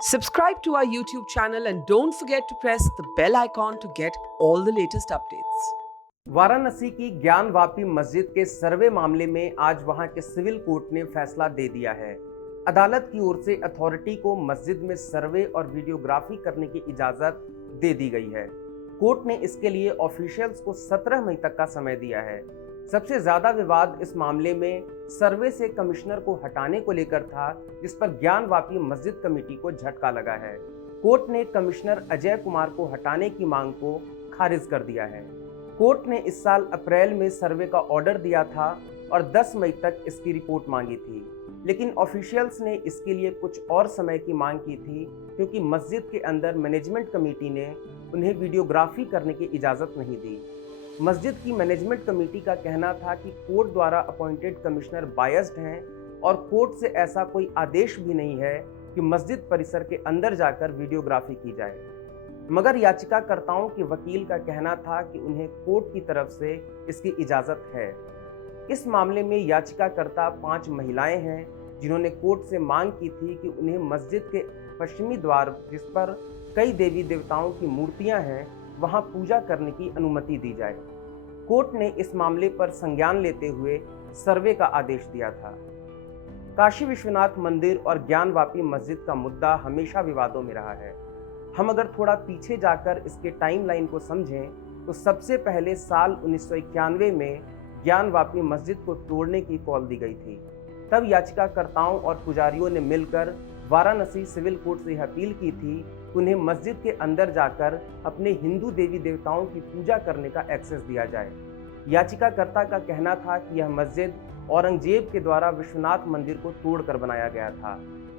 Subscribe to our YouTube channel and don't forget to press the bell icon to get all the latest updates. Varanasi की ज्ञानवापी मस्जिद के सर्वे मामले में आज वहां के सिविल कोर्ट ने फैसला दे दिया है। अदालत की ओर से अथॉरिटी को मस्जिद में सर्वे और वीडियोग्राफी करने की इजाजत दे दी गई है। कोर्ट ने इसके लिए ऑफिशियल्स को 17 मई तक का समय दिया है। सबसे ज्यादा विवाद इस मामले में सर्वे से कमिश्नर को हटाने को लेकर था, जिस पर ज्ञानवापी मस्जिद कमेटी को झटका लगा है। कोर्ट ने कमिश्नर अजय कुमार को हटाने की मांग को खारिज कर दिया है। कोर्ट ने इस साल अप्रैल में सर्वे का ऑर्डर दिया था और 10 मई तक इसकी रिपोर्ट मांगी थी, लेकिन ऑफिशियल्स ने इसके लिए कुछ और समय की मांग की थी, क्योंकि मस्जिद के अंदर मैनेजमेंट कमेटी ने उन्हें वीडियोग्राफी करने की इजाज़त नहीं दी। मस्जिद की मैनेजमेंट कमेटी का कहना था कि कोर्ट द्वारा अपॉइंटेड कमिश्नर बायस्ड हैं और कोर्ट से ऐसा कोई आदेश भी नहीं है कि मस्जिद परिसर के अंदर जाकर वीडियोग्राफी की जाए। मगर याचिकाकर्ताओं के वकील का कहना था कि उन्हें कोर्ट की तरफ से इसकी इजाज़त है। इस मामले में याचिकाकर्ता 5 महिलाएं हैं, जिन्होंने कोर्ट से मांग की थी कि उन्हें मस्जिद के पश्चिमी द्वार, जिस पर कई देवी देवताओं की मूर्तियां हैं, वहां पूजा करने की अनुमति दी जाए। कोर्ट ने इस मामले पर संज्ञान लेते हुए सर्वे का आदेश दिया था। काशी विश्वनाथ मंदिर और ज्ञानवापी मस्जिद का मुद्दा हमेशा विवादों में रहा है। हम अगर थोड़ा पीछे जाकर इसके टाइमलाइन को समझें तो सबसे पहले साल 1991 में ज्ञानवापी मस्जिद को तोड़ने की कॉल दी गई थी। तब याचिकाकर्ताओं और पुजारियों ने मिलकर वाराणसी सिविल कोर्ट से यह अपील की थी कि उन्हें मस्जिद के अंदर जाकर अपने हिंदू देवी देवताओं की पूजा करने का एक्सेस दिया जाए। याचिकाकर्ता का कहना था कि यह मस्जिद औरंगजेब के द्वारा विश्वनाथ मंदिर को तोड़कर बनाया गया था,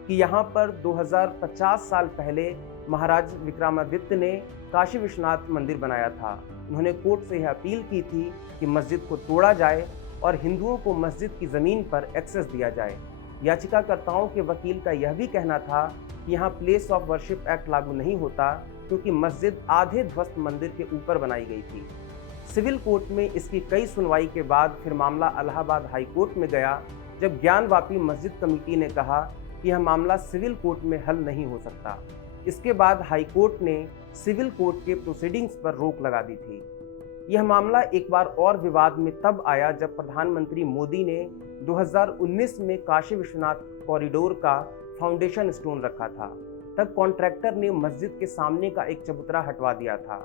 कि यहाँ पर 2050 साल पहले महाराज विक्रमादित्य ने काशी विश्वनाथ मंदिर बनाया था। उन्होंने कोर्ट से यह अपील की थी कि मस्जिद को तोड़ा जाए और हिंदुओं को मस्जिद की ज़मीन पर एक्सेस दिया जाए। याचिकाकर्ताओं के वकील का यह भी कहना था कि यहाँ प्लेस ऑफ वर्शिप एक्ट लागू नहीं होता, क्योंकि मस्जिद आधे ध्वस्त मंदिर के ऊपर बनाई गई थी। सिविल कोर्ट में इसकी कई सुनवाई के बाद फिर मामला इलाहाबाद हाई कोर्ट में गया, जब ज्ञानवापी मस्जिद कमेटी ने कहा कि यह मामला सिविल कोर्ट में हल नहीं हो सकता। इसके बाद हाई कोर्ट ने सिविल कोर्ट के प्रोसीडिंग्स पर रोक लगा दी थी। यह मामला एक बार और विवाद में तब आया जब प्रधानमंत्री मोदी ने 2019 में काशी विश्वनाथ कॉरिडोर का फाउंडेशन स्टोन रखा था। तब कॉन्ट्रैक्टर ने मस्जिद के सामने का एक चबूतरा हटवा दिया था।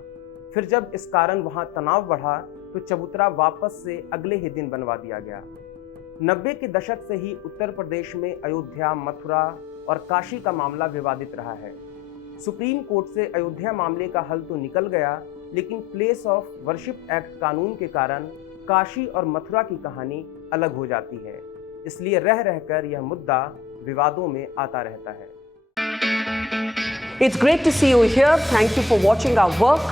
फिर जब इस कारण वहां तनाव बढ़ा तो चबूतरा वापस से अगले ही दिन बनवा दिया गया। 90 के दशक से ही उत्तर प्रदेश में अयोध्या, मथुरा और काशी का मामला विवादित रहा है। सुप्रीम कोर्ट से अयोध्या मामले का हल तो निकल गया, लेकिन प्लेस ऑफ वर्शिप एक्ट कानून के कारण काशी और मथुरा की कहानी अलग हो जाती है। इसलिए रह रहकर यह मुद्दा विवादों में आता रहता है। It's great to see you here. Thank you for watching our work.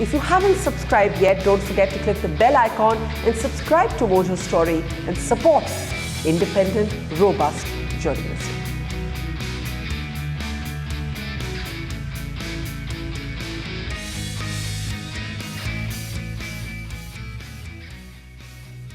If you haven't subscribed yet, don't forget to click the bell icon and subscribe to Mojo Story and support independent, robust journalism.